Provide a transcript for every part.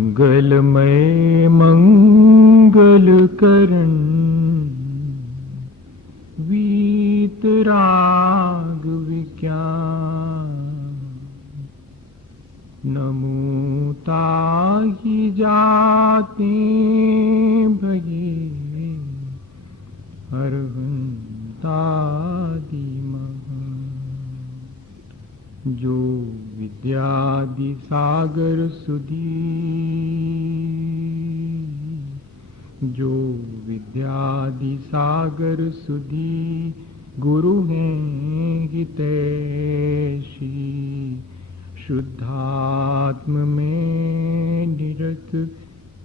मंगलमय मंगल करण वीतराग विज्ञान नमो ताहि जाते भगे हरहंतादि जो विद्यादि सागर सुधी जो विद्यादि सागर सुधी गुरु हैं हितैषी शुद्धात्म में निरत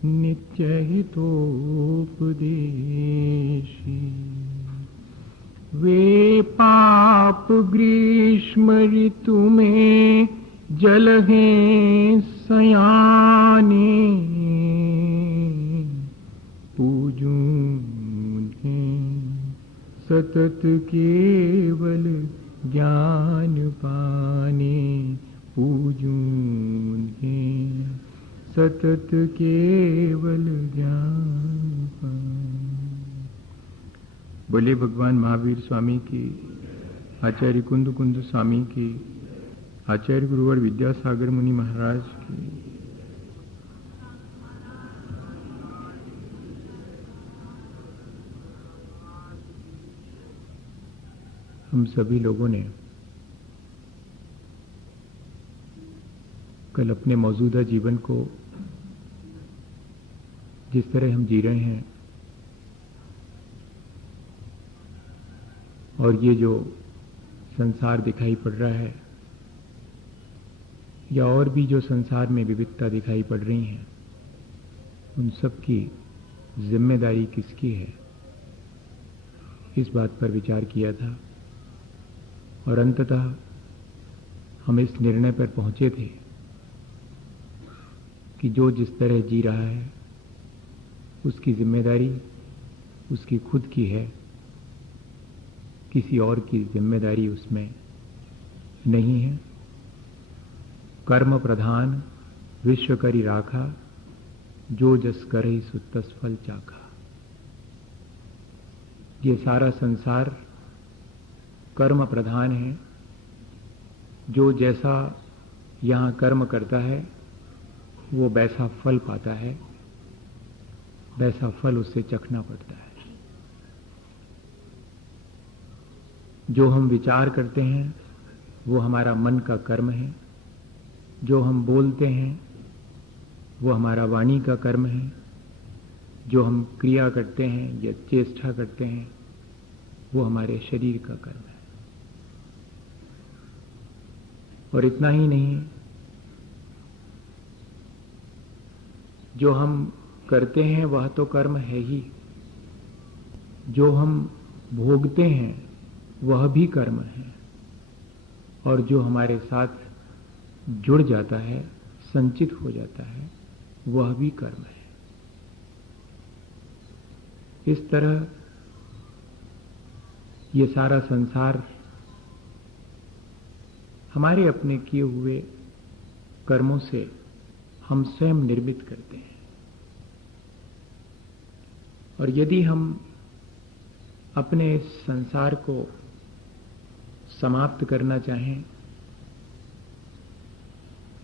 नित्य हितोपदेशी वे पाप ग्रीष्म ऋतु में जल हैं सयाने पूजूं उन्हें सतत केवल ज्ञान पाने पूजूं उन्हें सतत केवल ज्ञान पाने। बोले भगवान महावीर स्वामी की, आचार्य कुंद कुंद स्वामी की, आचार्य गुरुवर विद्यासागर मुनि महाराज की। हम सभी लोगों ने कल अपने मौजूदा जीवन को जिस तरह हम जी रहे हैं और ये जो संसार दिखाई पड़ रहा है या और भी जो संसार में विविधता दिखाई पड़ रही हैं, उन सब की जिम्मेदारी किसकी है, इस बात पर विचार किया था और अंततः हम इस निर्णय पर पहुंचे थे कि जो जिस तरह जी रहा है उसकी जिम्मेदारी उसकी खुद की है, किसी और की जिम्मेदारी उसमें नहीं है। कर्म प्रधान विश्व करी राखा जो जस करहि सो तस फल चाखा। ये सारा संसार कर्म प्रधान है। जो जैसा यहाँ कर्म करता है वो वैसा फल पाता है, वैसा फल उससे चखना पड़ता है। जो हम विचार करते हैं वो हमारा मन का कर्म है, जो हम बोलते हैं वो हमारा वाणी का कर्म है, जो हम क्रिया करते हैं या चेष्टा करते हैं वो हमारे शरीर का कर्म है। और इतना ही नहीं, जो हम करते हैं वह तो कर्म है ही, जो हम भोगते हैं वह भी कर्म है, और जो हमारे साथ जुड़ जाता है, संचित हो जाता है, वह भी कर्म है। इस तरह ये सारा संसार हमारे अपने किए हुए कर्मों से हम स्वयं निर्मित करते हैं। और यदि हम अपने इस संसार को समाप्त करना चाहें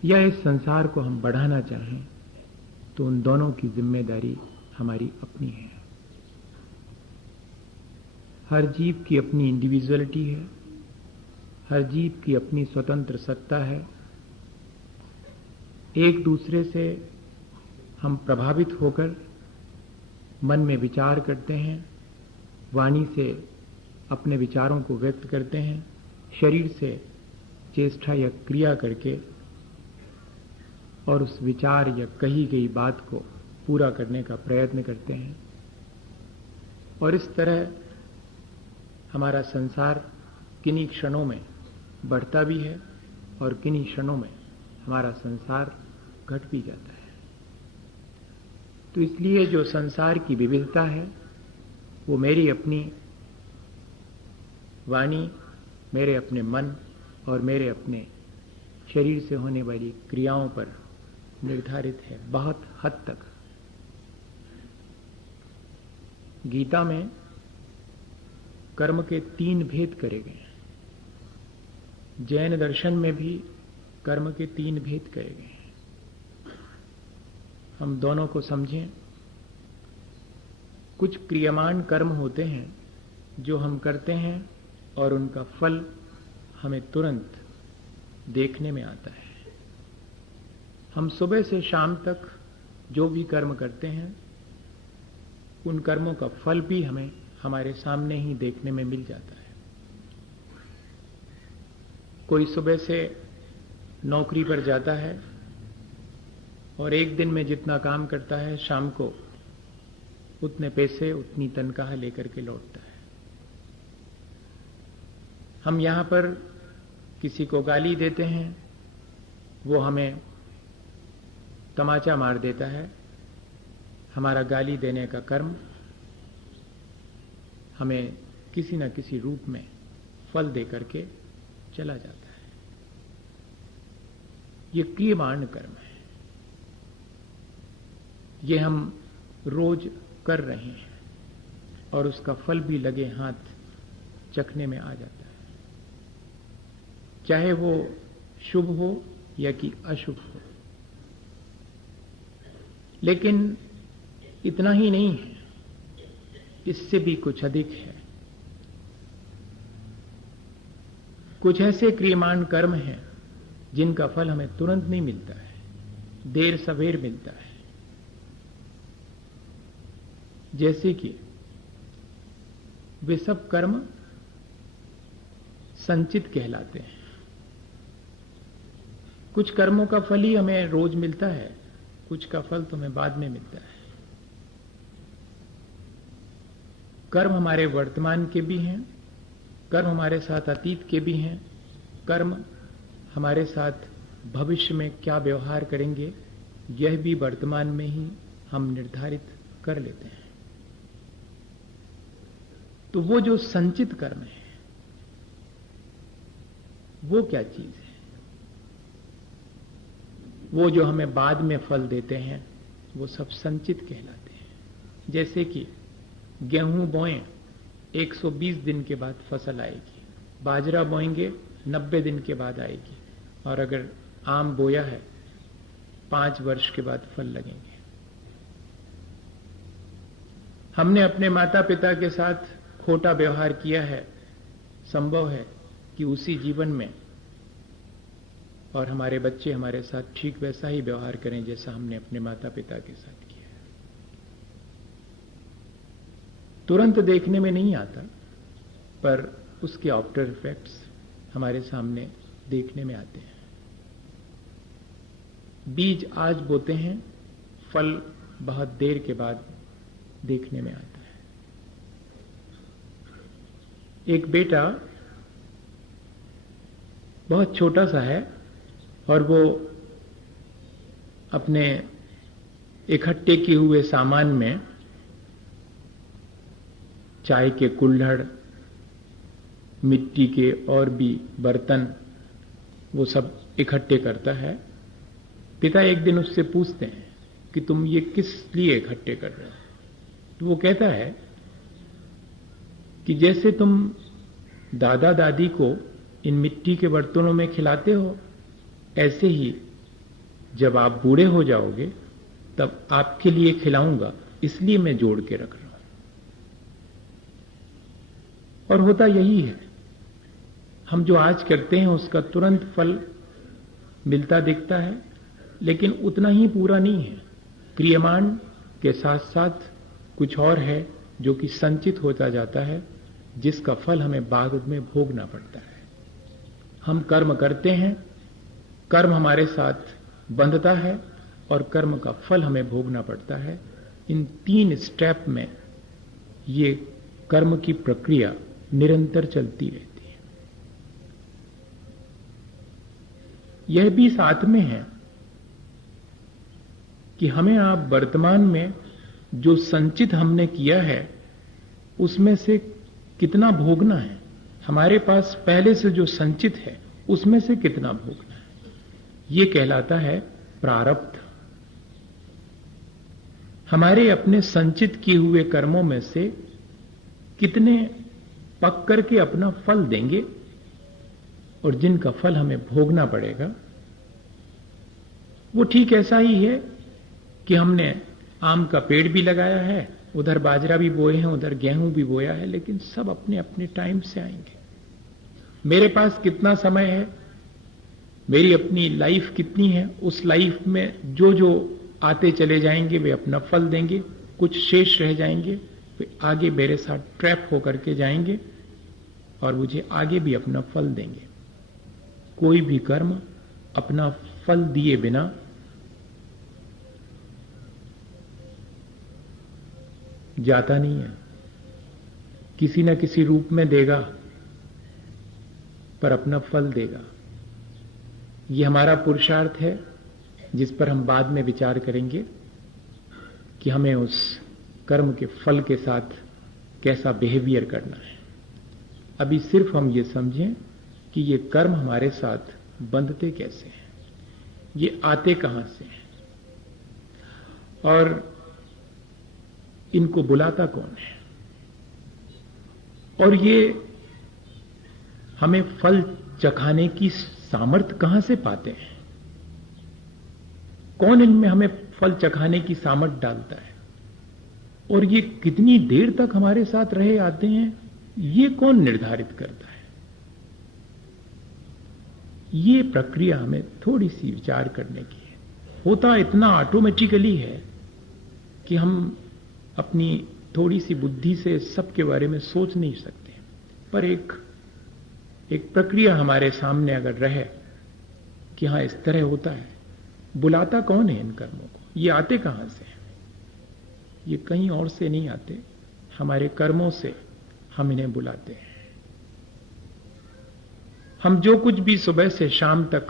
या इस संसार को हम बढ़ाना चाहें तो उन दोनों की जिम्मेदारी हमारी अपनी है। हर जीव की अपनी इंडिविजुअलिटी है, हर जीव की अपनी स्वतंत्र सत्ता है। एक दूसरे से हम प्रभावित होकर मन में विचार करते हैं, वाणी से अपने विचारों को व्यक्त करते हैं, शरीर से चेष्टा या क्रिया करके और उस विचार या कही गई बात को पूरा करने का प्रयत्न करते हैं। और इस तरह हमारा संसार किन्हीं क्षणों में बढ़ता भी है और किन्हीं क्षणों में हमारा संसार घट भी जाता है। तो इसलिए जो संसार की विविधता है वो मेरी अपनी वाणी मेरे अपने मन और मेरे अपने शरीर से होने वाली क्रियाओं पर निर्धारित है बहुत हद तक। गीता में कर्म के 3 भेद करे गए हैं। जैन दर्शन में भी कर्म के 3 भेद करे गए हैं। हम दोनों को समझें। कुछ क्रियमान कर्म होते हैं जो हम करते हैं और उनका फल हमें तुरंत देखने में आता है। हम सुबह से शाम तक जो भी कर्म करते हैं उन कर्मों का फल भी हमें हमारे सामने ही देखने में मिल जाता है। कोई सुबह से नौकरी पर जाता है और एक दिन में जितना काम करता है शाम को उतने पैसे उतनी तनख्वाह लेकर के लौटता है। हम यहां पर किसी को गाली देते हैं, वो हमें तमाचा मार देता है। हमारा गाली देने का कर्म हमें किसी न किसी रूप में फल दे करके चला जाता है। ये क्रियमाण कर्म है। ये हम रोज कर रहे हैं और उसका फल भी लगे हाथ चखने में आ जाता है, चाहे वो शुभ हो या कि अशुभ हो। लेकिन इतना ही नहीं है, इससे भी कुछ अधिक है। कुछ ऐसे क्रियमाण कर्म हैं जिनका फल हमें तुरंत नहीं मिलता है, देर सवेर मिलता है। जैसे कि वे सब कर्म संचित कहलाते हैं। कुछ कर्मों का फल ही हमें रोज मिलता है, कुछ का फल तो हमें बाद में मिलता है। कर्म हमारे वर्तमान के भी हैं, कर्म हमारे साथ अतीत के भी हैं, कर्म हमारे साथ भविष्य में क्या व्यवहार करेंगे यह भी वर्तमान में ही हम निर्धारित कर लेते हैं। तो वो जो संचित कर्म है वो क्या चीज है? वो जो हमें बाद में फल देते हैं वो सब संचित कहलाते हैं। जैसे कि गेहूं बोएं 120 दिन के बाद फसल आएगी, बाजरा बोएंगे 90 दिन के बाद आएगी, और अगर आम बोया है 5 वर्ष के बाद फल लगेंगे। हमने अपने माता पिता के साथ खोटा व्यवहार किया है, संभव है कि उसी जीवन में और हमारे बच्चे हमारे साथ ठीक वैसा ही व्यवहार करें जैसा हमने अपने माता पिता के साथ किया है। तुरंत देखने में नहीं आता, पर उसके आफ्टर इफेक्ट्स हमारे सामने देखने में आते हैं। बीज आज बोते हैं, फल बहुत देर के बाद देखने में आता है। एक बेटा बहुत छोटा सा है और वो अपने इकट्ठे किए हुए सामान में चाय के कुल्हड़, मिट्टी के और भी बर्तन, वो सब इकट्ठे करता है। पिता एक दिन उससे पूछते हैं कि तुम ये किस लिए इकट्ठे कर रहे हो? तो वो कहता है कि जैसे तुम दादा दादी को इन मिट्टी के बर्तनों में खिलाते हो, ऐसे ही जब आप बूढ़े हो जाओगे तब आपके लिए खिलाऊंगा, इसलिए मैं जोड़ के रख रहा हूं। और होता यही है, हम जो आज करते हैं उसका तुरंत फल मिलता दिखता है, लेकिन उतना ही पूरा नहीं है। क्रियमाण के साथ साथ कुछ और है जो कि संचित होता जाता है, जिसका फल हमें बाद में भोगना पड़ता है। हम कर्म करते हैं, कर्म हमारे साथ बंधता है और कर्म का फल हमें भोगना पड़ता है। इन 3 स्टेप में ये कर्म की प्रक्रिया निरंतर चलती रहती है। यह भी साथ में है कि हमें आप वर्तमान में जो संचित हमने किया है उसमें से कितना भोगना है, हमारे पास पहले से जो संचित है उसमें से कितना भोगना है, ये कहलाता है प्रारब्ध। हमारे अपने संचित किए हुए कर्मों में से कितने पक करके अपना फल देंगे और जिनका फल हमें भोगना पड़ेगा, वो ठीक ऐसा ही है कि हमने आम का पेड़ भी लगाया है, उधर बाजरा भी बोए हैं, उधर गेहूं भी बोया है, लेकिन सब अपने अपने टाइम से आएंगे। मेरे पास कितना समय है, मेरी अपनी लाइफ कितनी है, उस लाइफ में जो जो आते चले जाएंगे वे अपना फल देंगे, कुछ शेष रह जाएंगे, वे आगे मेरे साथ ट्रैप होकर के जाएंगे और मुझे आगे भी अपना फल देंगे। कोई भी कर्म अपना फल दिए बिना जाता नहीं है, किसी न किसी रूप में देगा पर अपना फल देगा। ये हमारा पुरुषार्थ है जिस पर हम बाद में विचार करेंगे कि हमें उस कर्म के फल के साथ कैसा बिहेवियर करना है। अभी सिर्फ हम ये समझें कि ये कर्म हमारे साथ बंधते कैसे हैं, ये आते कहां से हैं और इनको बुलाता कौन है, और ये हमें फल चखाने की सामर्थ्य कहां से पाते हैं, कौन इनमें हमें फल चखाने की सामर्थ्य डालता है, और ये कितनी देर तक हमारे साथ रहे आते हैं, ये कौन निर्धारित करता है। ये प्रक्रिया हमें थोड़ी सी विचार करने की है। होता इतना ऑटोमेटिकली है कि हम अपनी थोड़ी सी बुद्धि से सबके बारे में सोच नहीं सकते, पर एक प्रक्रिया हमारे सामने अगर रहे कि हां इस तरह होता है, बुलाता कौन है इन कर्मों को, ये आते कहां से हैं, ये कहीं और से नहीं आते, हमारे कर्मों से हम इन्हें बुलाते हैं। हम जो कुछ भी सुबह से शाम तक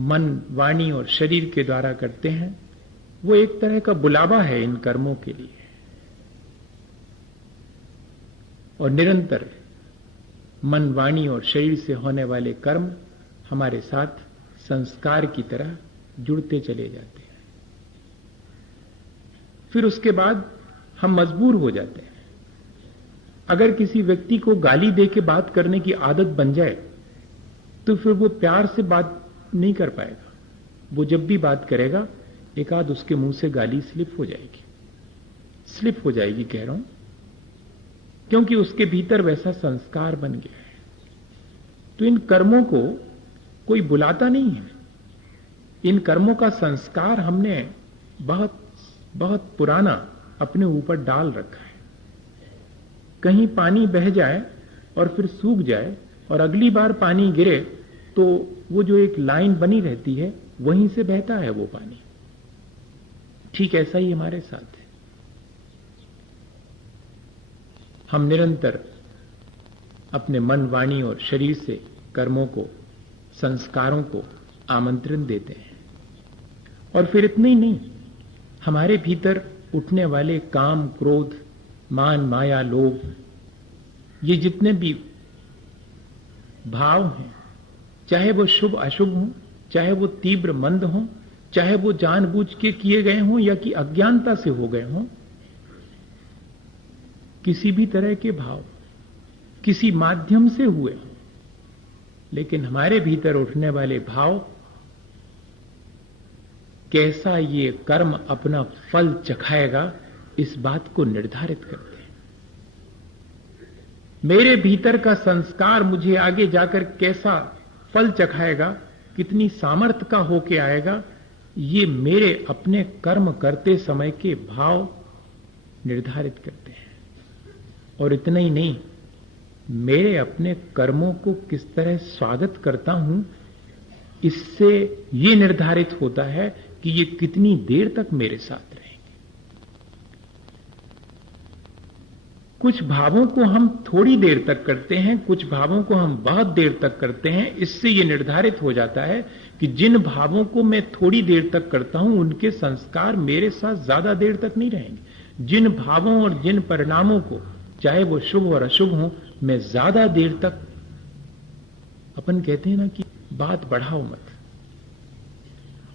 मन, वाणी और शरीर के द्वारा करते हैं, वो एक तरह का बुलावा है इन कर्मों के लिए, और निरंतर मन, वाणी और शरीर से होने वाले कर्म हमारे साथ संस्कार की तरह जुड़ते चले जाते हैं। फिर उसके बाद हम मजबूर हो जाते हैं। अगर किसी व्यक्ति को गाली दे के बात करने की आदत बन जाए तो फिर वो प्यार से बात नहीं कर पाएगा। वो जब भी बात करेगा एक आध उसके मुंह से गाली स्लिप हो जाएगी कह रहा हूं, क्योंकि उसके भीतर वैसा संस्कार बन गया है। तो इन कर्मों को कोई बुलाता नहीं है, इन कर्मों का संस्कार हमने बहुत बहुत पुराना अपने ऊपर डाल रखा है। कहीं पानी बह जाए और फिर सूख जाए और अगली बार पानी गिरे तो वो जो एक लाइन बनी रहती है वहीं से बहता है वो पानी। ठीक ऐसा ही हमारे साथ है। हम निरंतर अपने मन, वाणी और शरीर से कर्मों को, संस्कारों को आमंत्रण देते हैं, और फिर इतना ही नहीं, हमारे भीतर उठने वाले काम, क्रोध, मान, माया, लोभ, ये जितने भी भाव हैं, चाहे वो शुभ अशुभ हों, चाहे वो तीव्र मंद हों, चाहे वो जानबूझ के किए गए हों या कि अज्ञानता से हो गए हों, किसी भी तरह के भाव किसी माध्यम से हुए हों, लेकिन हमारे भीतर उठने वाले भाव कैसा ये कर्म अपना फल चखाएगा, इस बात को निर्धारित करते हैं। मेरे भीतर का संस्कार मुझे आगे जाकर कैसा फल चखाएगा, कितनी सामर्थ्य का होके आएगा, ये मेरे अपने कर्म करते समय के भाव निर्धारित करते हैं। और इतना ही नहीं, मेरे अपने कर्मों को किस तरह स्वागत करता हूं, इससे ये निर्धारित होता है कि ये कितनी देर तक मेरे साथ रहेंगे। कुछ भावों को हम थोड़ी देर तक करते हैं, कुछ भावों को हम बहुत देर तक करते हैं। इससे ये निर्धारित हो जाता है कि जिन भावों को मैं थोड़ी देर तक करता हूं उनके संस्कार मेरे साथ ज्यादा देर तक नहीं रहेंगे। जिन भावों और जिन परिणामों को, चाहे वो शुभ और अशुभ हो, मैं ज्यादा देर तक अपन कहते हैं ना कि बात बढ़ाओ मत,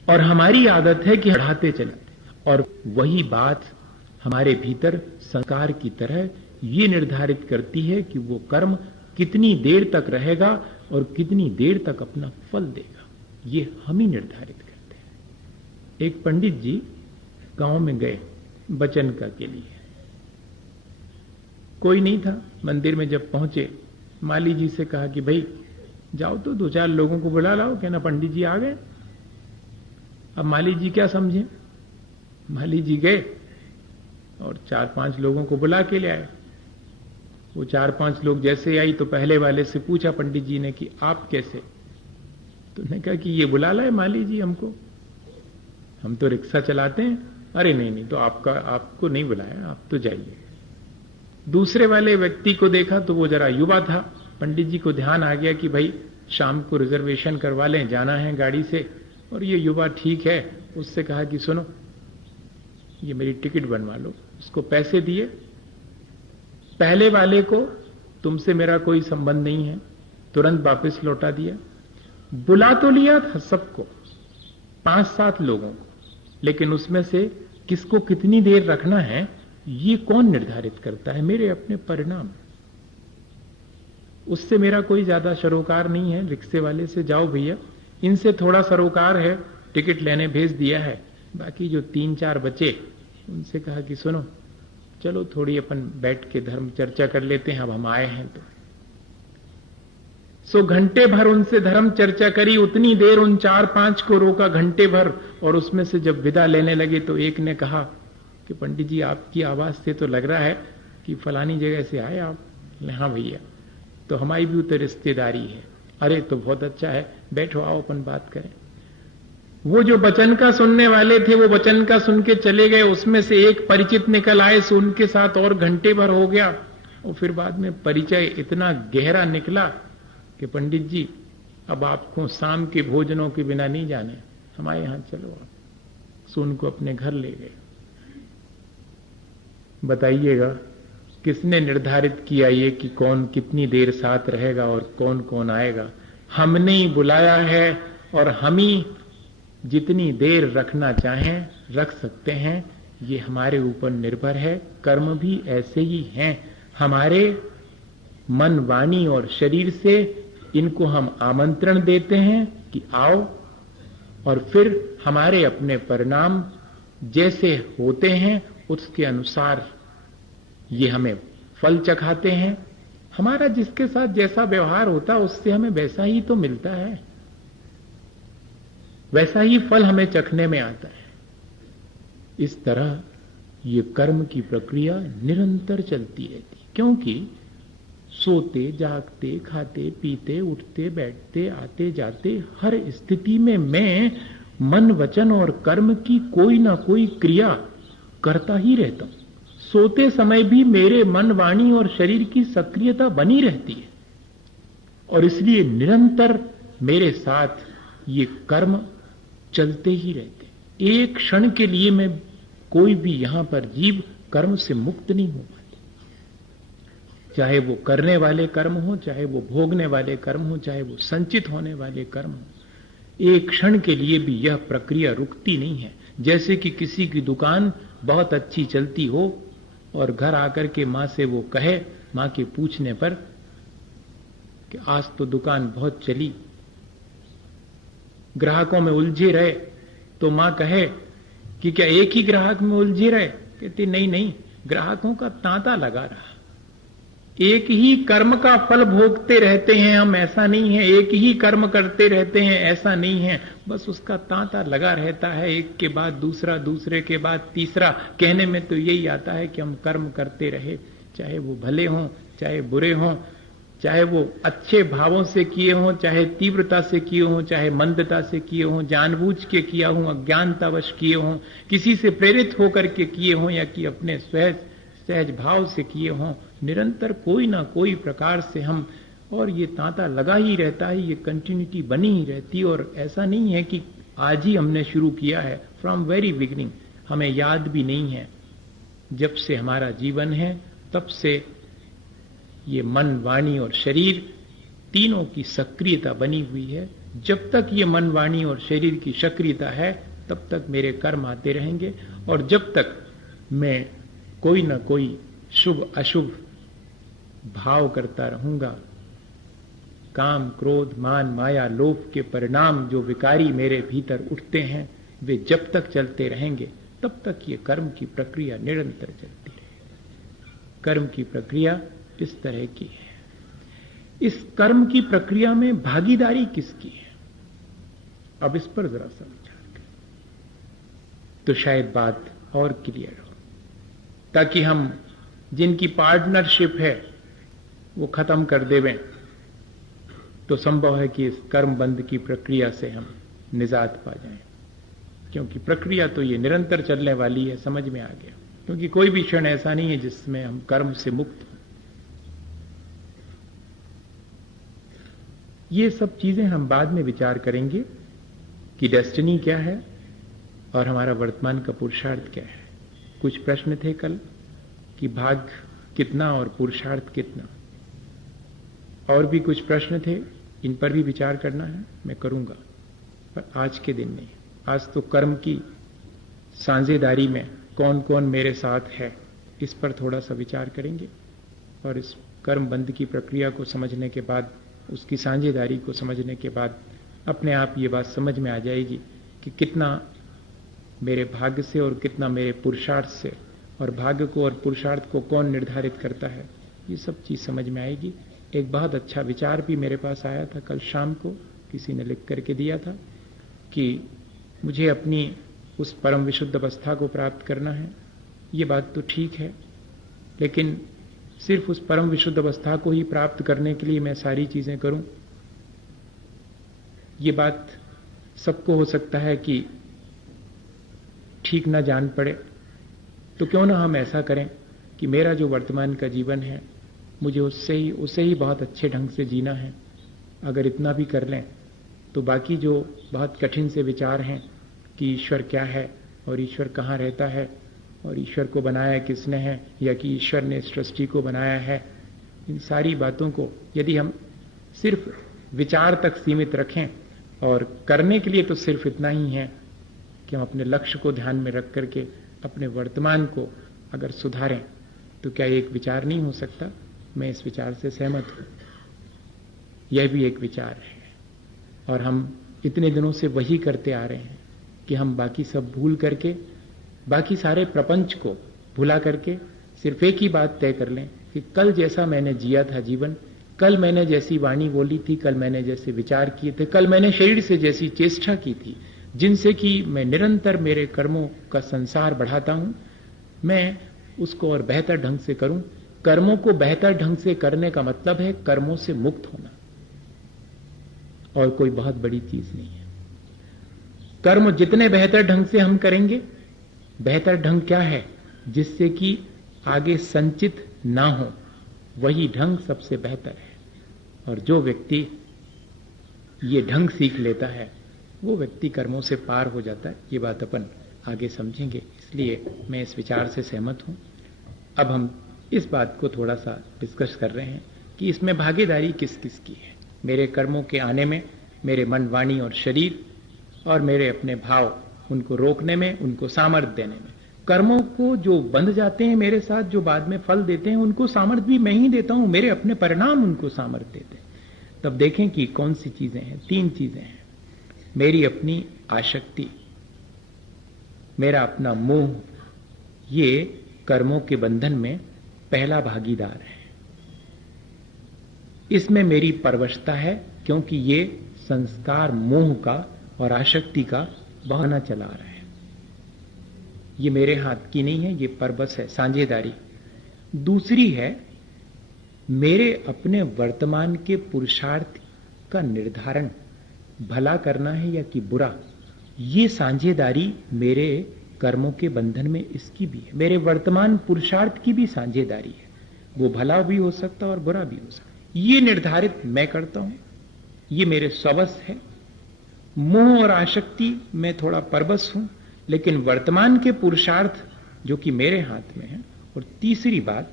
और हमारी आदत है कि बढ़ाते चले, और वही बात हमारे भीतर संस्कार की तरह ये निर्धारित करती है कि वो कर्म कितनी देर तक रहेगा और कितनी देर तक अपना फल देगा। ये हम ही निर्धारित करते हैं। एक पंडित जी गांव में गए वचन का के लिए, कोई नहीं था। मंदिर में जब पहुंचे, माली जी से कहा कि भाई जाओ तो 2-4 लोगों को बुला लाओ। कहना पंडित जी आ गए। अब माली जी क्या समझे, माली जी गए और 4-5 लोगों को बुला के ले आए। वो 4-5 लोग जैसे आई तो पहले वाले से पूछा पंडित जी ने कि आप कैसे? तो उसने कहा कि ये बुला लाए माली जी हमको, हम तो रिक्शा चलाते हैं। अरे नहीं, तो आपको नहीं बुलाया, आप तो जाइए। दूसरे वाले व्यक्ति को देखा तो वो जरा युवा था। पंडित जी को ध्यान आ गया कि भाई शाम को रिजर्वेशन करवा लें, जाना है गाड़ी से, और ये युवा ठीक है। उससे कहा कि सुनो, ये मेरी टिकट बनवा लो। उसको पैसे दिए। पहले वाले को तुमसे मेरा कोई संबंध नहीं है, तुरंत वापस लौटा दिया। बुला तो लिया था सबको, 5-7 लोगों को, लेकिन उसमें से किसको कितनी देर रखना है ये कौन निर्धारित करता है? मेरे अपने परिणाम। उससे मेरा कोई ज्यादा सरोकार नहीं है। रिक्शे वाले से जाओ भैया, इनसे थोड़ा सरोकार है, टिकट लेने भेज दिया है। बाकी जो 3-4 बचे उनसे कहा कि सुनो, चलो थोड़ी अपन बैठ के धर्म चर्चा कर लेते हैं, अब हम आए हैं तो। सो घंटे भर उनसे धर्म चर्चा करी। उतनी देर उन 4-5 को रोका, घंटे भर। और उसमें से जब विदा लेने लगे तो एक ने कहा कि पंडित जी आपकी आवाज से तो लग रहा है कि फलानी जगह से आए आप। हाँ भैया, तो हमारी भी तो रिश्तेदारी है। अरे तो बहुत अच्छा है, बैठो, आओ अपन बात करें। वो जो वचन का सुनने वाले थे वो वचन का सुन के चले गए। उसमें से एक परिचित निकल आए, सो उनके साथ और घंटे भर हो गया। और फिर बाद में परिचय इतना गहरा निकला कि पंडित जी अब आपको शाम के भोजनों के बिना नहीं जाने, हमारे यहां चलो आप। सो उनको अपने घर ले गए। बताइएगा किसने निर्धारित किया ये कि कौन कितनी देर साथ रहेगा और कौन कौन आएगा? हमने ही बुलाया है, और हम ही जितनी देर रखना चाहें रख सकते हैं। ये हमारे ऊपर निर्भर है। कर्म भी ऐसे ही हैं। हमारे मन, वाणी और शरीर से इनको हम आमंत्रण देते हैं कि आओ, और फिर हमारे अपने परिणाम जैसे होते हैं उसके अनुसार ये हमें फल चखाते हैं। हमारा जिसके साथ जैसा व्यवहार होता है उससे हमें वैसा ही तो मिलता है, वैसा ही फल हमें चखने में आता है। इस तरह ये कर्म की प्रक्रिया निरंतर चलती रहती, क्योंकि सोते, जागते, खाते, पीते, उठते, बैठते, आते जाते हर स्थिति में मैं मन, वचन और कर्म की कोई ना कोई क्रिया करता ही रहता हूं। सोते समय भी मेरे मन, वाणी और शरीर की सक्रियता बनी रहती है, और इसलिए निरंतर मेरे साथ ये कर्म चलते ही रहते। एक क्षण के लिए मैं कोई भी यहां पर जीव कर्म से मुक्त नहीं हो पाती। चाहे वो करने वाले कर्म हो, चाहे वो भोगने वाले कर्म हो, चाहे वो संचित होने वाले कर्म हो, एक क्षण के लिए भी यह प्रक्रिया रुकती नहीं है। जैसे कि किसी की दुकान बहुत अच्छी चलती हो और घर आकर के मां से वो कहे, मां के पूछने पर कि आज तो दुकान बहुत चली, ग्राहकों में उलझे रहे, तो मां कहे कि क्या एक ही ग्राहक में उलझे रहे? कहती नहीं, ग्राहकों का तांता लगा रहा। एक ही कर्म का फल भोगते रहते हैं हम, ऐसा नहीं है। एक ही कर्म करते रहते हैं, ऐसा नहीं है। बस उसका तांता लगा रहता है, एक के बाद दूसरा, दूसरे के बाद तीसरा। कहने में तो यही आता है कि हम कर्म करते रहे, चाहे वो भले हों, चाहे बुरे हों, चाहे वो अच्छे भावों से किए हों, चाहे तीव्रता से किए हों, चाहे मंदता से किए हों, जानबूझ के किया हों, अज्ञानतावश किए हों, किसी से प्रेरित होकर के किए हों, या कि अपने सहज भाव से किए हों, निरंतर कोई ना कोई प्रकार से हम, और ये तांता लगा ही रहता है, ये कंटिन्यूटी बनी ही रहती। और ऐसा नहीं है कि आज ही हमने शुरू किया है, फ्रॉम वेरी बिगिनिंग। हमें याद भी नहीं है, जब से हमारा जीवन है तब से ये मन, वाणी और शरीर तीनों की सक्रियता बनी हुई है। जब तक ये मन, वाणी और शरीर की सक्रियता है तब तक मेरे कर्म आते रहेंगे, और जब तक मैं कोई ना कोई शुभ अशुभ भाव करता रहूंगा, काम, क्रोध, मान, माया, लोभ के परिणाम जो विकारी मेरे भीतर उठते हैं वे जब तक चलते रहेंगे तब तक ये कर्म की प्रक्रिया निरंतर चलती रहेगी। कर्म की प्रक्रिया इस तरह की है। इस कर्म की प्रक्रिया में भागीदारी किसकी है, अब इस पर जरा सा विचार करें तो शायद बात और क्लियर हो, ताकि हम जिनकी पार्टनरशिप है वो खत्म कर देवें तो संभव है कि इस कर्म बंध की प्रक्रिया से हम निजात पा जाएं, क्योंकि प्रक्रिया तो ये निरंतर चलने वाली है। समझ में आ गया, क्योंकि कोई भी क्षण ऐसा नहीं है जिसमें हम कर्म से मुक्त हों। ये सब चीजें हम बाद में विचार करेंगे कि डेस्टिनी क्या है और हमारा वर्तमान का पुरुषार्थ क्या है। कुछ प्रश्न थे कल कि भाग कितना और पुरुषार्थ कितना, और भी कुछ प्रश्न थे, इन पर भी विचार करना है, मैं करूंगा, पर आज के दिन नहीं। आज तो कर्म की साझेदारी में कौन कौन मेरे साथ है इस पर थोड़ा सा विचार करेंगे, और इस कर्म बंध की प्रक्रिया को समझने के बाद, उसकी साझेदारी को समझने के बाद अपने आप ये बात समझ में आ जाएगी कि कितना मेरे भाग्य से और कितना मेरे पुरुषार्थ से, और भाग्य को और पुरुषार्थ को कौन निर्धारित करता है, ये सब चीज समझ में आएगी। एक बहुत अच्छा विचार भी मेरे पास आया था कल शाम को, किसी ने लिख करके दिया था कि मुझे अपनी उस परम विशुद्ध अवस्था को प्राप्त करना है। ये बात तो ठीक है, लेकिन सिर्फ उस परम विशुद्ध अवस्था को ही प्राप्त करने के लिए मैं सारी चीजें करूं, ये बात सबको हो सकता है कि ठीक ना जान पड़े। तो क्यों ना हम ऐसा करें कि मेरा जो वर्तमान का जीवन है मुझे उससे ही बहुत अच्छे ढंग से जीना है। अगर इतना भी कर लें तो बाकी जो बहुत कठिन से विचार हैं कि ईश्वर क्या है और ईश्वर कहाँ रहता है और ईश्वर को बनाया किसने है, या कि ईश्वर ने सृष्टि को बनाया है, इन सारी बातों को यदि हम सिर्फ विचार तक सीमित रखें, और करने के लिए तो सिर्फ इतना ही है कि हम अपने लक्ष्य को ध्यान में रख करके अपने वर्तमान को अगर सुधारें, तो क्या एक विचार नहीं हो सकता? मैं इस विचार से सहमत हूं, यह भी एक विचार है। और हम इतने दिनों से वही करते आ रहे हैं कि हम बाकी सब भूल करके, बाकी सारे प्रपंच को भुला करके सिर्फ एक ही बात तय कर लें कि कल जैसा मैंने जिया था जीवन, कल मैंने जैसी वाणी बोली थी, कल मैंने जैसे विचार किए थे, कल मैंने शरीर से जैसी चेष्टा की थी, जिनसे कि मैं निरंतर मेरे कर्मों का संसार बढ़ाता हूं, मैं उसको और बेहतर ढंग से करूं। कर्मों को बेहतर ढंग से करने का मतलब है कर्मों से मुक्त होना, और कोई बहुत बड़ी चीज नहीं है। कर्म जितने बेहतर ढंग से हम करेंगे, बेहतर ढंग क्या है जिससे कि आगे संचित ना हो, वही ढंग सबसे बेहतर है। और जो व्यक्ति ये ढंग सीख लेता है वो व्यक्ति कर्मों से पार हो जाता है। ये बात अपन आगे समझेंगे, इसलिए मैं इस विचार से सहमत हूं। अब हम इस बात को थोड़ा सा डिस्कस कर रहे हैं कि इसमें भागीदारी किस किस की है, मेरे कर्मों के आने में, मेरे मन, वाणी और शरीर, और मेरे अपने भाव, उनको रोकने में, उनको सामर्थ्य देने में। कर्मों को जो बंध जाते हैं मेरे साथ, जो बाद में फल देते हैं, उनको सामर्थ्य भी मैं ही देता हूं, मेरे अपने परिणाम उनको सामर्थ्य देते हैं। तब देखें कि कौन सी चीजें हैं। 3 चीजें हैं। मेरी अपनी आसक्ति, मेरा अपना मोह, ये कर्मों के बंधन में पहला भागीदार है। इसमें मेरी परवशता है, क्योंकि ये संस्कार मोह का और आसक्ति का बहाना चला रहा है। ये मेरे हाथ की नहीं है, ये परवश है, साझेदारी। दूसरी है मेरे अपने वर्तमान के पुरुषार्थ का निर्धारण, भला करना है या कि बुरा, ये साझेदारी मेरे कर्मों के बंधन में इसकी भी है। मेरे वर्तमान पुरुषार्थ की भी साझेदारी है, वो भला भी हो सकता और बुरा भी हो सकता, ये निर्धारित मैं करता हूं, ये मेरे स्ववश है। मोह और आसक्ति में थोड़ा परवश हूं, लेकिन वर्तमान के पुरुषार्थ जो कि मेरे हाथ में है। और तीसरी बात,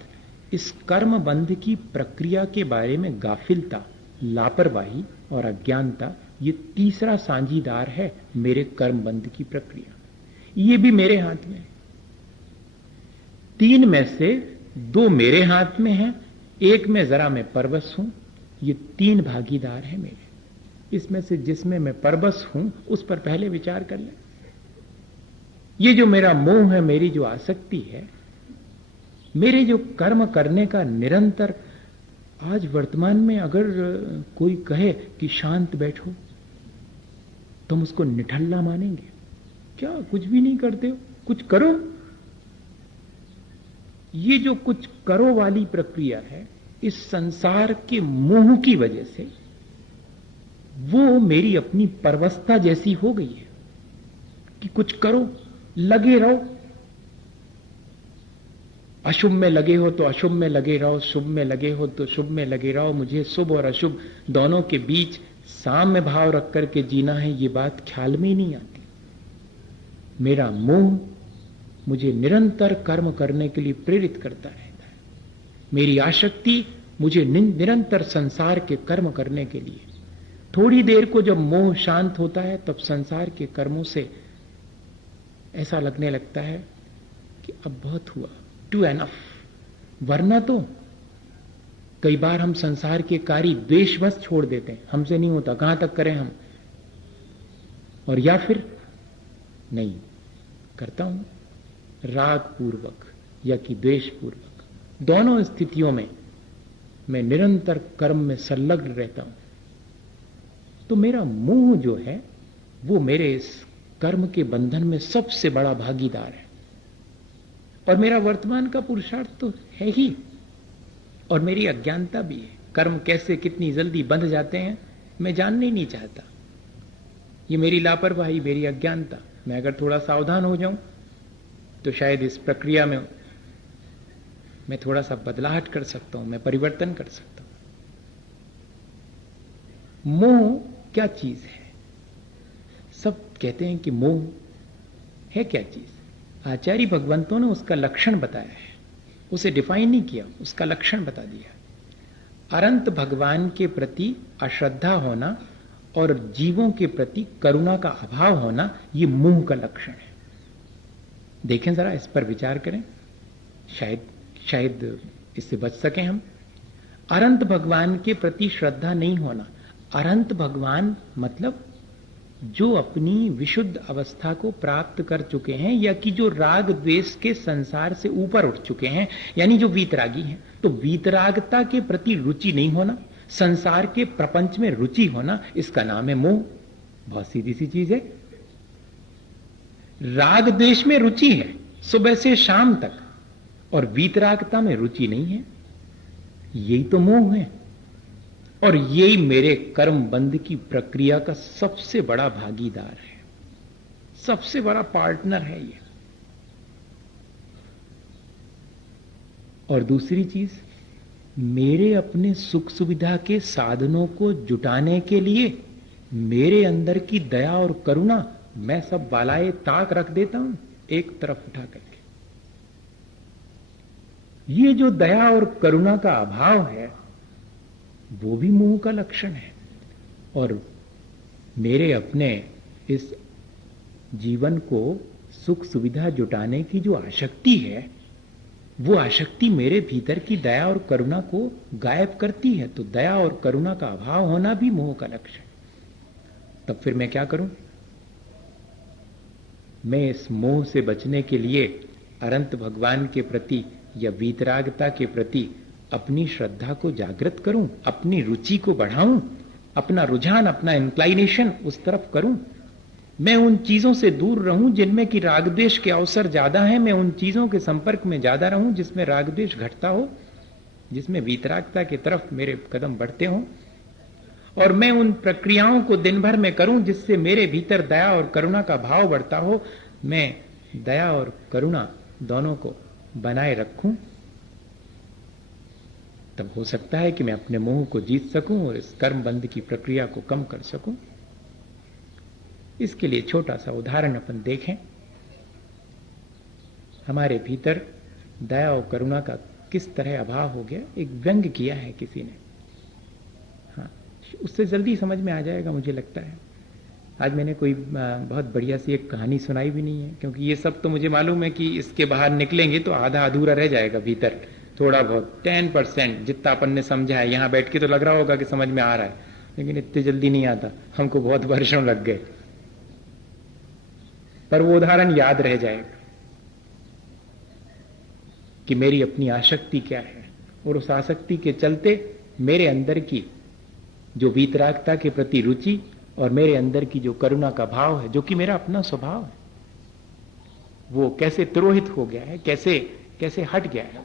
इस कर्म बंध की प्रक्रिया के बारे में गाफिलता, लापरवाही और अज्ञानता, ये तीसरा साझीदार है मेरे कर्म बंध की प्रक्रिया। ये भी मेरे हाथ में है। 3 में से 2 मेरे हाथ में है, 1 में जरा मैं परवश हूं। ये 3 भागीदार हैं मेरे। इसमें से जिसमें मैं परवश हूं उस पर पहले विचार कर लें। ये जो मेरा मोह है, मेरी जो आसक्ति है, मेरे जो कर्म करने का निरंतर, आज वर्तमान में अगर कोई कहे कि शांत बैठो, तुम उसको निठल्ला मानेंगे? क्या कुछ भी नहीं करते हो, कुछ करो। ये जो कुछ करो वाली प्रक्रिया है, इस संसार के मोह की वजह से वो मेरी अपनी परवस्था जैसी हो गई है कि कुछ करो, लगे रहो। अशुभ में लगे हो तो अशुभ में लगे रहो, शुभ में लगे हो तो शुभ में लगे रहो। मुझे शुभ और अशुभ दोनों के बीच साम्य भाव रख करके जीना है, ये बात ख्याल में ही नहीं आती। मेरा मोह मुझे निरंतर कर्म करने के लिए प्रेरित करता रहता है। मेरी आसक्ति मुझे निरंतर संसार के कर्म करने के लिए। थोड़ी देर को जब मोह शांत होता है तब संसार के कर्मों से ऐसा लगने लगता है कि अब बहुत हुआ, टू एनफ। वरना तो कई बार हम संसार के कार्य द्वेषवश छोड़ देते हैं, हमसे नहीं होता, कहां तक करें हम। और या फिर नहीं करता हूं, राग पूर्वक या कि द्वेष पूर्वक, दोनों स्थितियों में मैं निरंतर कर्म में संलग्न रहता हूं। तो मेरा मोह जो है वो मेरे इस कर्म के बंधन में सबसे बड़ा भागीदार है। और मेरा वर्तमान का पुरुषार्थ तो है ही, और मेरी अज्ञानता भी है। कर्म कैसे कितनी जल्दी बंध जाते हैं मैं जानने ही नहीं चाहता। ये मेरी लापरवाही, मेरी अज्ञानता। मैं अगर थोड़ा सावधान हो जाऊं तो शायद इस प्रक्रिया में मैं थोड़ा सा बदलाहट कर सकता हूं, मैं परिवर्तन कर सकता हूं। मोह क्या चीज है? सब कहते हैं कि मोह है क्या चीज। आचार्य भगवंतों ने उसका लक्षण बताया है, उसे डिफाइन नहीं किया, उसका लक्षण बता दिया। अनंत भगवान के प्रति अश्रद्धा होना और जीवों के प्रति करुणा का अभाव होना, ये मोह का लक्षण है। देखें जरा, इस पर विचार करें, शायद इससे बच सकें हम। अनंत भगवान के प्रति श्रद्धा नहीं होना। अनंत भगवान मतलब जो अपनी विशुद्ध अवस्था को प्राप्त कर चुके हैं, या कि जो राग द्वेष के संसार से ऊपर उठ चुके हैं, यानी जो वीतरागी हैं। तो वीतरागता के प्रति रुचि नहीं होना, संसार के प्रपंच में रुचि होना, इसका नाम है मोह। बहुत सीधी सी चीज है। राग द्वेष में रुचि है सुबह से शाम तक, और वीतरागता में रुचि नहीं है, यही तो मोह है। और यही मेरे कर्म बंध की प्रक्रिया का सबसे बड़ा भागीदार है, सबसे बड़ा पार्टनर है ये। और दूसरी चीज, मेरे अपने सुख सुविधा के साधनों को जुटाने के लिए मेरे अंदर की दया और करुणा मैं सब बालाए ताक रख देता हूं एक तरफ उठा करके। ये जो दया और करुणा का अभाव है वो भी मोह का लक्षण है। और मेरे अपने इस जीवन को सुख सुविधा जुटाने की जो आसक्ति है, वो आसक्ति मेरे भीतर की दया और करुणा को गायब करती है। तो दया और करुणा का अभाव होना भी मोह का लक्षण। तब फिर मैं क्या करूं? मैं इस मोह से बचने के लिए अनंत भगवान के प्रति या वीतरागता के प्रति अपनी श्रद्धा को जागृत करूं, अपनी रुचि को बढ़ाऊं, अपना रुझान, अपना इंक्लाइनेशन उस तरफ करूं। मैं उन चीजों से दूर रहूं जिनमें कि राग द्वेष के अवसर ज्यादा हैं। मैं उन चीजों के संपर्क में ज्यादा रहूं जिसमें राग द्वेष घटता हो, जिसमें वीतरागता की तरफ मेरे कदम बढ़ते हों। और मैं उन प्रक्रियाओं को दिन भर में करूं जिससे मेरे भीतर दया और करुणा का भाव बढ़ता हो। मैं दया और करुणा दोनों को बनाए रखूं, तब हो सकता है कि मैं अपने मोह को जीत सकूं और इस कर्म बंध की प्रक्रिया को कम कर सकूं। इसके लिए छोटा सा उदाहरण अपन देखें। हमारे भीतर दया और करुणा का किस तरह अभाव हो गया, एक व्यंग किया है किसी ने। हाँ, उससे जल्दी समझ में आ जाएगा मुझे लगता है। आज मैंने कोई बहुत बढ़िया सी एक कहानी सुनाई भी नहीं है, क्योंकि ये सब तो मुझे मालूम है कि इसके बाहर निकलेंगे तो आधा अधूरा रह जाएगा भीतर, थोड़ा बहुत 10% जितना अपन ने समझा है। यहाँ बैठ के तो लग रहा होगा कि समझ में आ रहा है, लेकिन इतनी जल्दी नहीं आता, हमको बहुत वर्षों लग गए, पर वो उदाहरण याद रह जाएगा कि मेरी अपनी आसक्ति क्या है, और उस आसक्ति के चलते मेरे अंदर की जो वीतरागता के प्रति रुचि और मेरे अंदर की जो करुणा का भाव है, जो कि मेरा अपना स्वभाव है, वो कैसे तिरोहित हो गया है, कैसे कैसे हट गया है।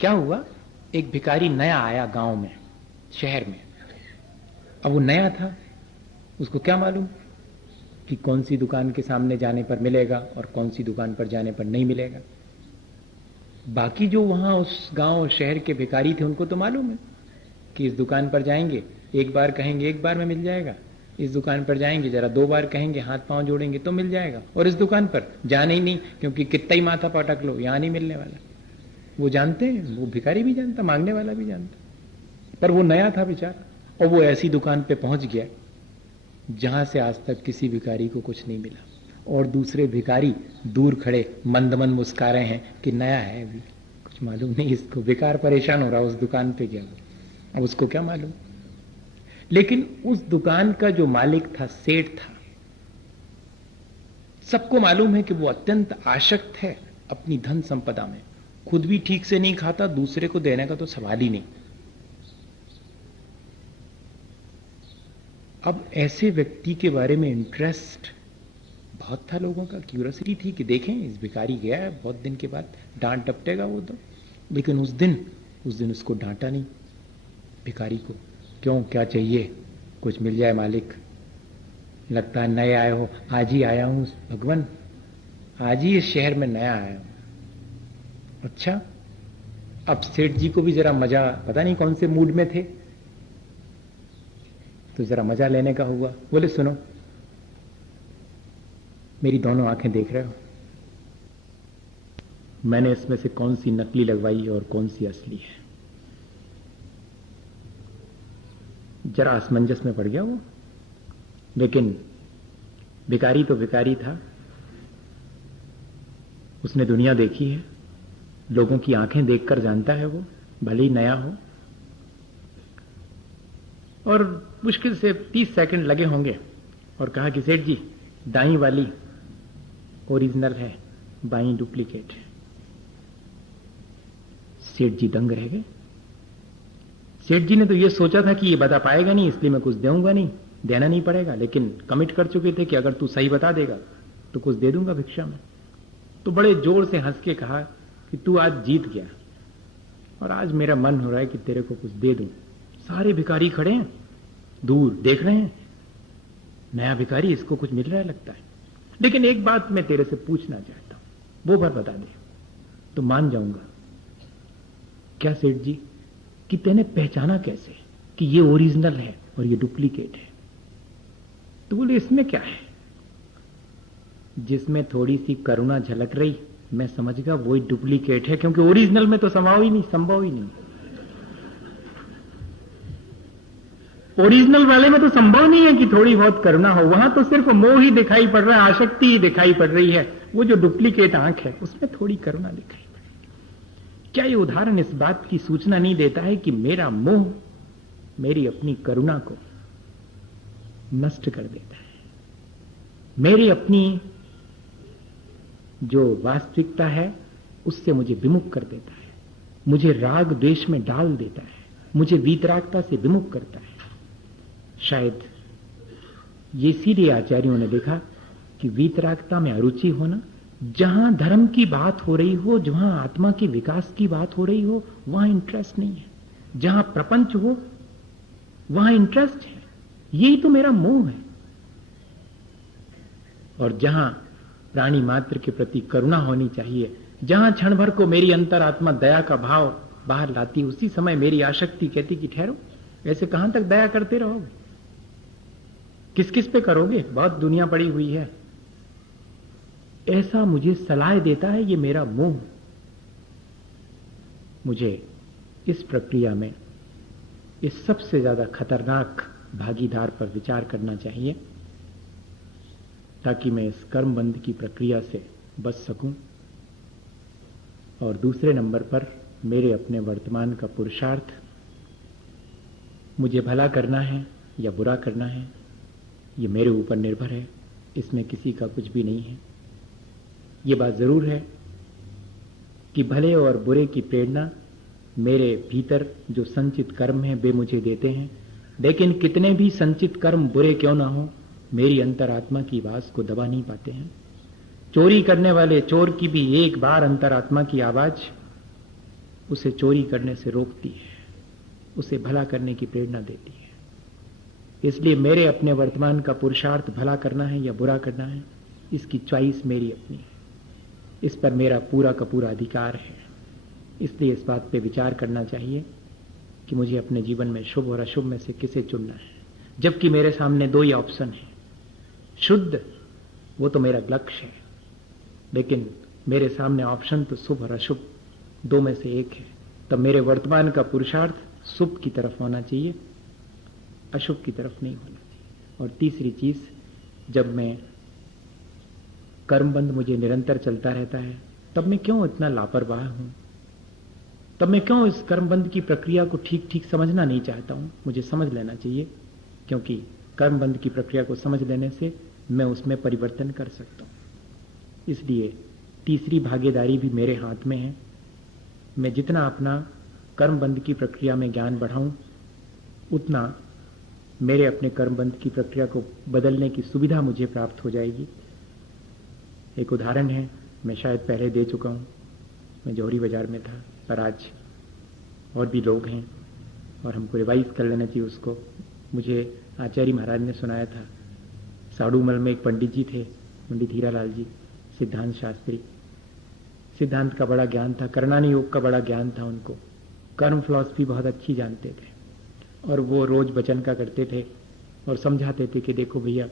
क्या हुआ, एक भिखारी नया आया गांव में, शहर में। अब वो नया था, उसको क्या मालूम कि कौन सी दुकान के सामने जाने पर मिलेगा और कौन सी दुकान पर जाने पर नहीं मिलेगा। बाकी जो वहां उस गांव और शहर के भिखारी थे उनको तो मालूम है कि इस दुकान पर जाएंगे, एक बार कहेंगे एक बार में मिल जाएगा, इस दुकान पर जाएंगे जरा 2 बार कहेंगे, हाथ पांव जोड़ेंगे तो मिल जाएगा, और इस दुकान पर जाने ही नहीं, क्योंकि कितना ही माथा पटक लो यहां नहीं मिलने वाला। वो जानते हैं, वो भिखारी भी जानता, मांगने वाला भी जानता, पर वो नया था बेचारा, और वो ऐसी दुकान पे पहुंच गया जहां से आज तक किसी भिखारी को कुछ नहीं मिला, और दूसरे भिखारी दूर खड़े मंद मंद मुस्का रहे हैं कि नया है, अभी कुछ मालूम नहीं इसको, बेकार परेशान हो रहा, उस दुकान पे गया, अब उसको क्या मालूम। लेकिन उस दुकान का जो मालिक था, सेठ था, सबको मालूम है कि वो अत्यंत आसक्त है अपनी धन संपदा में, खुद भी ठीक से नहीं खाता, दूसरे को देने का तो सवाल ही नहीं। अब ऐसे व्यक्ति के बारे में इंटरेस्ट बहुत था लोगों का, क्यूरियोसिटी थी कि देखें इस भिखारी गया है बहुत दिन के बाद, डांट डपटेगा वो तो। लेकिन उस दिन उसको डांटा नहीं भिखारी को। क्यों, क्या चाहिए, कुछ मिल जाए मालिक, लगता है नए आए हो। आज ही आया हूं भगवान, आज ही इस शहर में नया आया हूं। अच्छा, अब सेठ जी को भी जरा मजा, पता नहीं कौन से मूड में थे, तो जरा मजा लेने का हुआ। बोले सुनो, मेरी दोनों आंखें देख रहे हो, मैंने इसमें से कौन सी नकली लगवाई और कौन सी असली है। जरा असमंजस में पड़ गया वो, लेकिन भिखारी तो भिखारी था, उसने दुनिया देखी है, लोगों की आंखें देखकर जानता है वो, भले ही नया हो। और मुश्किल से 30 सेकंड लगे होंगे, और कहा कि सेठ जी, दाई वाली ओरिजिनल है, बाई डुप्लीकेट है। सेठ जी दंग रह गए। सेठ जी ने तो ये सोचा था कि ये बता पाएगा नहीं, इसलिए मैं कुछ दूंगा नहीं, देना नहीं पड़ेगा, लेकिन कमिट कर चुके थे कि अगर तू सही बता देगा तो कुछ दे दूंगा भिक्षा में। तो बड़े जोर से हंस के कहा कि तू आज जीत गया, और आज मेरा मन हो रहा है कि तेरे को कुछ दे दूं। सारे भिखारी खड़े हैं, दूर देख रहे हैं, नया भिखारी, इसको कुछ मिल रहा है लगता है, लेकिन एक बात मैं तेरे से पूछना चाहता हूं, वो बात बता दे तो मान जाऊंगा। क्या सेठ जी, कि तेने पहचाना कैसे कि ये ओरिजिनल है और ये डुप्लीकेट है? तो बोले इसमें क्या है, जिसमें थोड़ी सी करुणा झलक रही मैं समझ गया वही डुप्लीकेट है, क्योंकि ओरिजिनल में तो संभव ही नहीं। ओरिजिनल वाले में तो संभव नहीं है कि थोड़ी बहुत करुणा हो, वहां तो सिर्फ मोह ही दिखाई पड़ रहा है, आसक्ति ही दिखाई पड़ रही है। वो जो डुप्लीकेट आंख है उसमें थोड़ी करुणा दिखाई पड़ेगी। क्या ये उदाहरण इस बात की सूचना नहीं देता है कि मेरा मोह मेरी अपनी करुणा को नष्ट कर देता है, मेरी अपनी जो वास्तविकता है उससे मुझे विमुख कर देता है, मुझे राग द्वेष में डाल देता है, मुझे वीतरागता से विमुख करता है। शायद ये इसीलिए आचार्यों ने देखा कि वीतरागता में अरुचि होना, जहां धर्म की बात हो रही हो, जहां आत्मा के विकास की बात हो रही हो, वहां इंटरेस्ट नहीं है, जहां प्रपंच हो वहां इंटरेस्ट है। यही तो मेरा मोह है। और जहां प्राणी मात्र के प्रति करुणा होनी चाहिए, जहां क्षण भर को मेरी अंतरात्मा दया का भाव बाहर लाती, उसी समय मेरी आसक्ति कहती कि ठहरो, ऐसे कहां तक दया करते रहोगे, किस किस पे करोगे, बहुत दुनिया पड़ी हुई है। ऐसा मुझे सलाह देता है ये मेरा मोह। मुझे इस प्रक्रिया में इस सबसे ज्यादा खतरनाक भागीदार पर विचार करना चाहिए, ताकि मैं इस कर्म बंध की प्रक्रिया से बच सकूं। और दूसरे नंबर पर मेरे अपने वर्तमान का पुरुषार्थ, मुझे भला करना है या बुरा करना है, ये मेरे ऊपर निर्भर है, इसमें किसी का कुछ भी नहीं है। ये बात जरूर है कि भले और बुरे की प्रेरणा मेरे भीतर जो संचित कर्म है वे मुझे देते हैं, लेकिन कितने भी संचित कर्म बुरे क्यों ना हो, मेरी अंतरात्मा की आवाज को दबा नहीं पाते हैं। चोरी करने वाले चोर की भी एक बार अंतरात्मा की आवाज उसे चोरी करने से रोकती है, उसे भला करने की प्रेरणा देती है। इसलिए मेरे अपने वर्तमान का पुरुषार्थ भला करना है या बुरा करना है, इसकी चॉइस मेरी अपनी है। इस पर मेरा पूरा का पूरा अधिकार है। इसलिए इस बात पे विचार करना चाहिए कि मुझे अपने जीवन में शुभ और अशुभ में से किसे चुनना है, जबकि मेरे सामने दो ही ऑप्शन है। शुद्ध वो तो मेरा लक्ष्य है, लेकिन मेरे सामने ऑप्शन तो शुभ और अशुभ दो में से एक है। तब मेरे वर्तमान का पुरुषार्थ शुभ की तरफ होना चाहिए, अशुभ की तरफ नहीं होना चाहिए। और तीसरी चीज, जब मैं कर्मबंध मुझे निरंतर चलता रहता है, तब मैं क्यों इतना लापरवाह हूं? तब मैं क्यों इस कर्मबंध की प्रक्रिया को ठीक ठीक समझना नहीं चाहता हूं? मुझे समझ लेना चाहिए, क्योंकि कर्मबंध की प्रक्रिया को समझ लेने से मैं उसमें परिवर्तन कर सकता हूं। इसलिए तीसरी भागीदारी भी मेरे हाथ में है। मैं जितना अपना कर्मबंध की प्रक्रिया में ज्ञान बढ़ाऊं, उतना मेरे अपने कर्मबंध की प्रक्रिया को बदलने की सुविधा मुझे प्राप्त हो जाएगी। एक उदाहरण है, मैं शायद पहले दे चुका हूं। मैं जौहरी बाजार में था, पर आज और भी लोग हैं और हमको रिवाइज कर लेना चाहिए उसको। मुझे आचार्य महाराज ने सुनाया था, साड़ूमल में एक पंडित जी थे, पंडित हीरालाल जी, सिद्धांत शास्त्री। सिद्धांत का बड़ा ज्ञान था, करणानी योग का बड़ा ज्ञान था उनको, कर्म फिलॉसफी बहुत अच्छी जानते थे। और वो रोज वचन का करते थे और समझाते थे कि देखो भैया,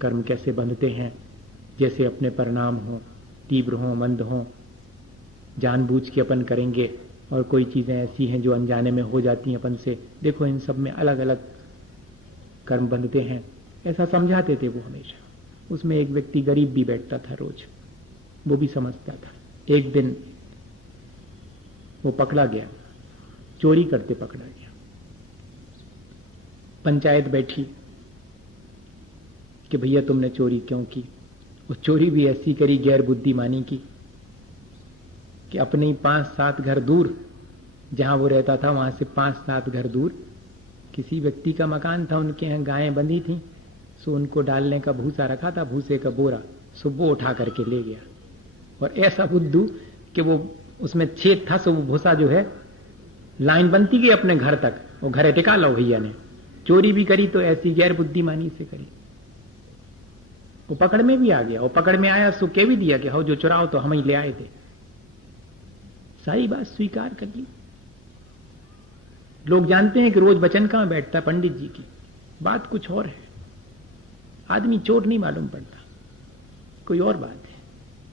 कर्म कैसे बंधते हैं, जैसे अपने परिणाम हो, तीव्र हो, मंद हो, जानबूझ के अपन करेंगे, और कोई चीजें ऐसी हैं जो अनजाने में हो जाती हैं अपन से, देखो इन सब में अलग अलग कर्म बंधते हैं, ऐसा समझाते थे वो हमेशा। उसमें एक व्यक्ति गरीब भी बैठता था रोज, वो भी समझता था। एक दिन वो पकड़ा गया, चोरी करते पकड़ा गया। पंचायत बैठी कि भैया तुमने चोरी क्यों की? वो चोरी भी ऐसी करी गैर बुद्धिमानी की कि अपने ही 5-7 घर दूर, जहां वो रहता था वहां से 5-7 घर दूर किसी व्यक्ति का मकान था, उनके यहाँ गायें बंधी थी, सो उनको डालने का भूसा रखा था, भूसे का बोरा, सो वो उठा करके ले गया। और ऐसा बुद्धू कि वो उसमें छेद था, सो वो भूसा जो है लाइन बनती गई अपने घर तक, वो घरे टिका लो भैया ने। चोरी भी करी तो ऐसी गैर बुद्धिमानी से करी। वो पकड़ में भी आ गया, वो पकड़ में आया सो कह भी दिया कि हो जो चुराओ तो हम ही ले आए थे, सारी बात स्वीकार कर ली। लोग जानते हैं कि रोज वचन कहां बैठता है पंडित जी की, बात कुछ और है। आदमी चोर नहीं मालूम पड़ता, कोई और बात है।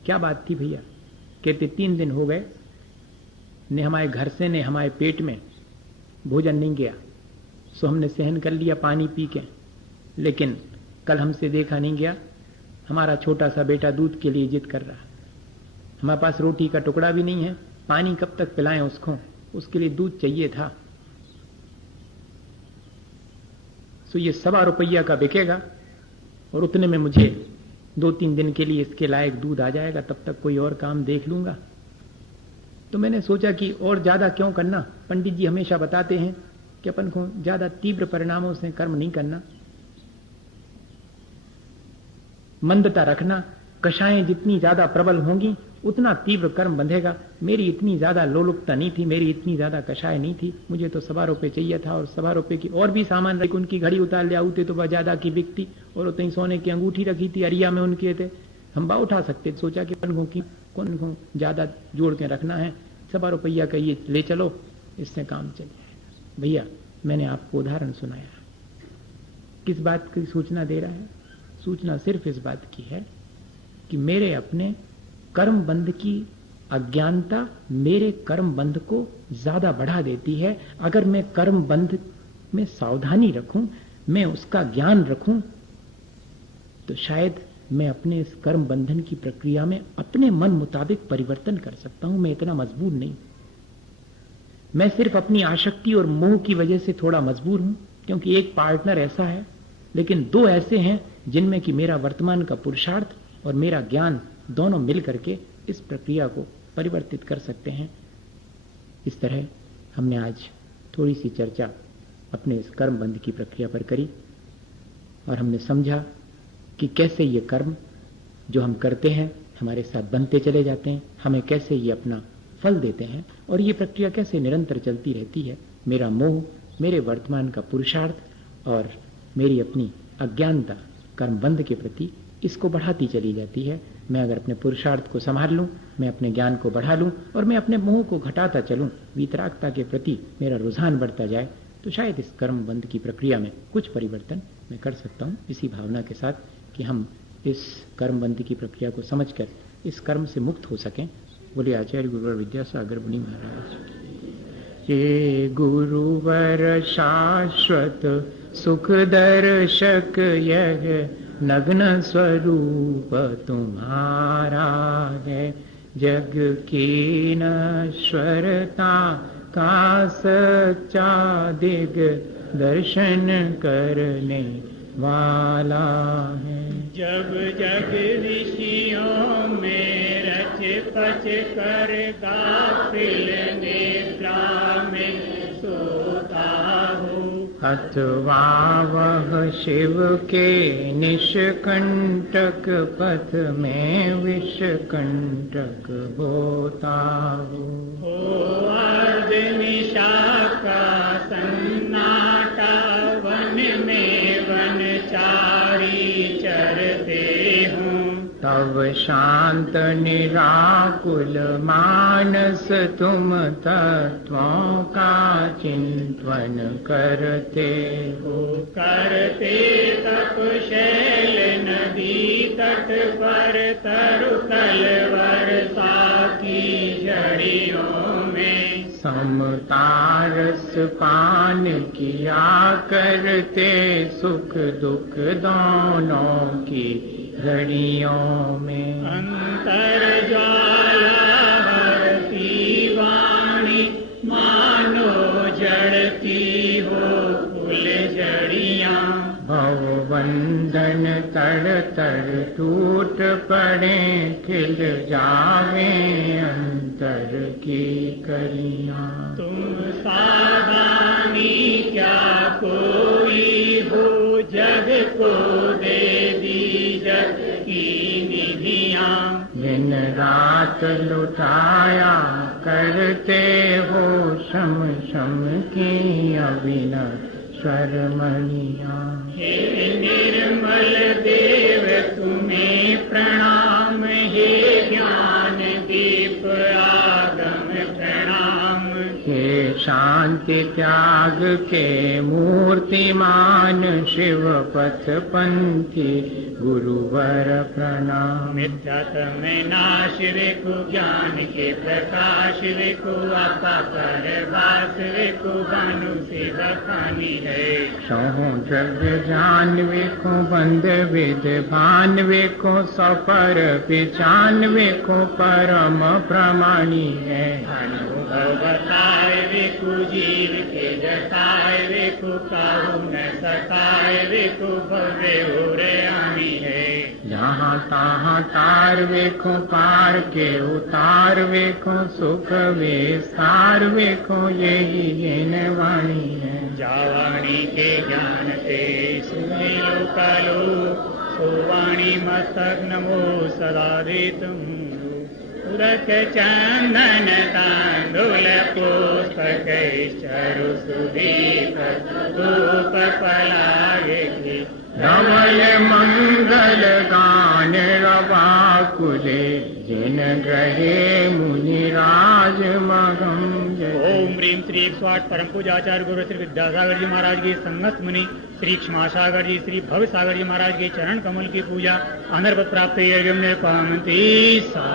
क्या बात थी भैया? कहते 3 दिन हो गए ने हमारे घर से ने हमारे पेट में भोजन नहीं गया, सो हमने सहन कर लिया पानी पी के, लेकिन कल हमसे देखा नहीं गया। हमारा छोटा सा बेटा दूध के लिए जिद कर रहा, हमारे पास रोटी का टुकड़ा भी नहीं है, पानी कब तक पिलाएं उसको, उसके लिए दूध चाहिए था। सो ये 1.25 रुपया का बिकेगा और उतने में मुझे 2-3 दिन के लिए इसके लायक दूध आ जाएगा, तब तक कोई और काम देख लूंगा। तो मैंने सोचा कि और ज्यादा क्यों करना, पंडित जी हमेशा बताते हैं कि अपन को ज्यादा तीव्र परिणामों से कर्म नहीं करना, मंदता रखना। कषायें जितनी ज्यादा प्रबल होंगी उतना तीव्र कर्म बंधेगा। मेरी इतनी ज्यादा लोलुपता नहीं थी, मेरी इतनी ज्यादा कषाय नहीं थी। मुझे तो 1.25 रुपये चाहिए था, और 1.25 रुपये की और भी सामान रखी, उनकी घड़ी उतार ले आते तो वह ज्यादा की बिकती, और उतनी सोने की अंगूठी रखी थी अरिया में उनके थे, हम बा उठा सकते। सोचा कि कौन को ज्यादा जोड़ के रखना है, 1.25 रुपया का ये ले चलो, इससे काम चल जाएगा। भैया मैंने आपको उदाहरण सुनाया, किस बात की सूचना दे रहा है? सूचना सिर्फ इस बात की है कि मेरे अपने कर्म बंध की अज्ञानता मेरे कर्म बंध को ज्यादा बढ़ा देती है। अगर मैं कर्म बंध में सावधानी रखूं, मैं उसका ज्ञान रखूं, तो शायद मैं अपने इस कर्म बंधन की प्रक्रिया में अपने मन मुताबिक परिवर्तन कर सकता हूं। मैं इतना मजबूर नहीं, मैं सिर्फ अपनी आसक्ति और मोह की वजह से थोड़ा मजबूर हूं, क्योंकि एक पार्टनर ऐसा है, लेकिन दो ऐसे हैं जिनमें कि मेरा वर्तमान का पुरुषार्थ और मेरा ज्ञान दोनों मिल करके इस प्रक्रिया को परिवर्तित कर सकते हैं। इस तरह हमने आज थोड़ी सी चर्चा अपने इस कर्म बंध की प्रक्रिया पर करी और हमने समझा कि कैसे ये कर्म जो हम करते हैं हमारे साथ बनते चले जाते हैं, हमें कैसे ये अपना फल देते हैं और ये प्रक्रिया कैसे निरंतर चलती रहती है। मेरा मोह, मेरे वर्तमान का पुरुषार्थ और मेरी अपनी अज्ञानता कर्मबंध के प्रति इसको बढ़ाती चली जाती है। मैं अगर अपने पुरुषार्थ को संभाल लूं, मैं अपने ज्ञान को बढ़ा लूं और मैं अपने मोह को घटाता चलूं, वीतरागता के प्रति मेरा रुझान बढ़ता जाए, तो शायद इस कर्म बंध की प्रक्रिया में कुछ परिवर्तन मैं कर सकता हूं। इसी भावना के साथ कि हम इस कर्म बंध की प्रक्रिया को समझकर इस कर्म से मुक्त हो सकें, बोले आचार्य गुरुवर विद्यासागर मुनि महाराज। ये गुरुवर शाश्वत सुख दर्शक यह नग्न स्वरूप तुम्हारा है, जग की नश्वरता का सच्चा दिग दर्शन करने वाला है। जब जग ऋषियों में रच पच कर गाफिल निद्रा में सोता हूँ, अथवा वह शिव के निष्कंटक पथ में विषकंटक होता हो अर्ध निशा का सन्नाटा वन में वनचारी चरते हूँ, तब शांत निराकुल मानस तुम तत्वों का चिंतन करते हो। करते तप शैल नदी तट पर तरुतल वर्षा की झड़ियों में, समतारस पान किया करते सुख दुख दोनों की घड़ियों में। अंतर ज्वाला हरती वाणी मानो जड़ती हो फूल झड़ियाँ, भवबंधन तड़ तड़ टूट पड़े खिल जावे अंतर की कलियाँ। तुम सावधानी क्या कोई हो जग को दे दी जग की निधियाँ, दिन रात लुटाया करते हो शम शम की अविनश्वर मणियाँ। हे निर्मल देव तुम्हें प्रणाम, हे ज्ञान दीप आगम प्रणाम, हे शांति त्याग के मूर्तिमान शिव पथ पंथी गुरुवर प्रणाम। मिथ्यात्म नाश वेको ज्ञान के प्रकाश वेको आपा पर भास वेको भानु से बखानी है। सहो द्रव्य जान वेको बंद विद भान वेको सफर पिचान वेको परम प्रमाणी है। अनुभव बताए वेको जीव के जताए वेको काहू न सताए वेको भव्य हो रे आमी है। जहाँ तहाँ तार वेखो पार के उतार वेखो सुख विस्तार वेखो यही येन वाणी है। जावाणी के ज्ञान ते सुनियो कलो सोवाणी मस्तक नमो सदा देतुम। उदक चंदन तांदुल पुस्तक चरु सुदीप धूप पलागे धवल मंगल गान रवाकुले जिन ग्रहे मुनिराज मगम। ओम ह्रीम श्री 108 परम पूजाचार्य गुरु श्री विद्यासागर जी महाराज के संगत मुनि श्री क्षमासागर जी श्री भव सागर जी महाराज के चरण कमल की पूजा अनर्पत प्राप्त यज्ञ में पावती सा।